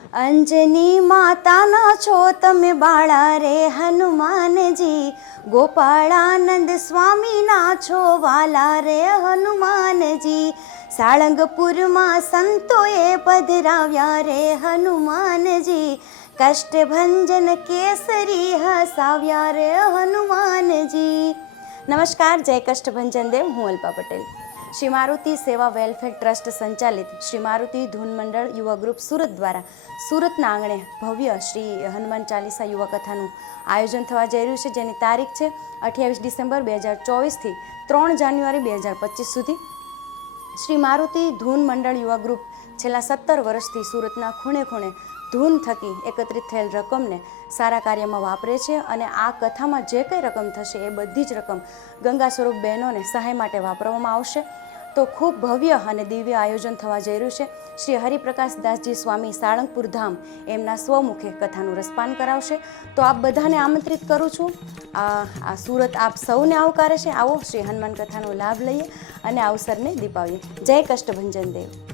અંજની માતાના છો તમે બાળા રે હનુમાનજી, ગોપાળાનંદ સ્વામીના છો વાલા રે હનુમાનજી, સાળંગપુરમાં સંતોએ પધરાવ્યા રે હનુમાનજી, કષ્ટભંજન કેસરી હસાવ્યા રે હનુમાનજી. નમસ્કાર, જય કષ્ટભંજન દેવ. હું અલ્પા પટેલ. શ્રી મારુતિ સેવા વેલફેર ટ્રસ્ટ સંચાલિત શ્રી મારુતિ ધૂન મંડળ યુવા ગ્રુપ સુરત દ્વારા સુરતના આંગણે ભવ્ય શ્રી હનુમાન ચાલીસા યુવા કથાનું આયોજન થવા જઈ રહ્યું છે, જેની તારીખ છે 28 ડિસેમ્બર 2024થી 3 જાન્યુઆરી 2025 સુધી. શ્રી મારુતિ ધૂન મંડળ યુવા ગ્રુપ છેલ્લા 17 વર્ષથી સુરતના ખૂણે ખૂણે ધૂન થકી એકત્રિત થયેલ રકમને સારા કાર્યમાં વાપરે છે અને આ કથામાં જે કંઈ રકમ થશે એ બધી જ રકમ ગંગા સ્વરૂપ બહેનોને સહાય માટે વાપરવામાં આવશે. તો ખૂબ ભવ્ય અને દિવ્ય આયોજન થવા જઈ રહ્યું છે. શ્રી હરિપ્રકાશ દાસજી સ્વામી સાળંગપુર ધામ એમના સ્વમુખે કથાનું રસપાન કરાવશે. તો આપ બધાને આમંત્રિત કરું છું. આ સુરત આપ સૌને આવકારે છે. આવો શ્રી હનુમાન કથાનો લાભ લઈએ અને અવસરને દીપાવીએ. જય કષ્ટભંજન દેવ.